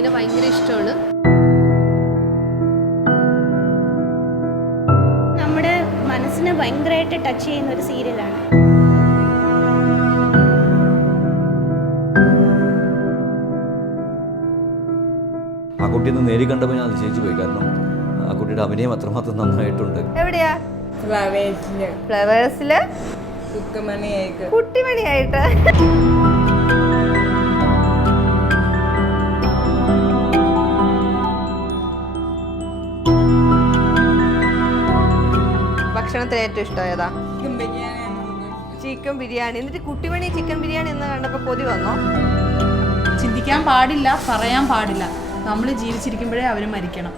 മീനെ ഭയങ്കര ഇഷ്ടമാണ്. നമ്മുടെ മനസ്സിനെ ഭയങ്കരമായിട്ട് ടച്ച് ചെയ്യുന്ന ഒരു സീരിയലാണ്. ആ കുട്ടിയെ നേരി കണ്ടപ്പോൾ ഞാൻ അതിശയിച്ചു പോയി. കാരണം ആ കുട്ടിയുടെ അഭിനയം അത്രമാത്രം നന്നായിട്ടുണ്ട്. എവിടെയാ? ഫ്ലവേഴ്സില് കുട്ടിമണിയായിട്ട്. ഭക്ഷണത്തിന് ഏറ്റവും ഇഷ്ടം ഏതാ? ചിക്കൻ ബിരിയാണി. എന്നിട്ട് കുട്ടിമണി ചിക്കൻ ബിരിയാണി എന്ന് കണ്ടപ്പോൾ കൊതി വന്നോ? ചിന്തിക്കാൻ പാടില്ല, പറയാൻ പാടില്ല. നമ്മൾ ജീവിച്ചിരിക്കുമ്പോഴേ അവർ മരിക്കണം.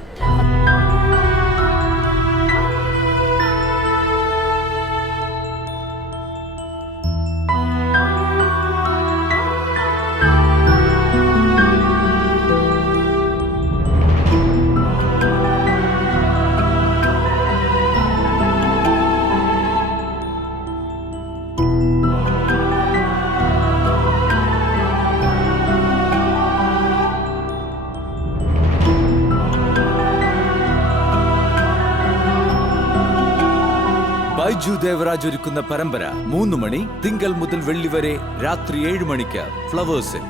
ബൈജു ദേവരാജ് ഒരുക്കുന്ന പരമ്പര 3 മണി തിങ്കൾ മുതൽ വെള്ളി വരെ രാത്രി 7 മണിക്ക് ഫ്ലവേഴ്സിൽ.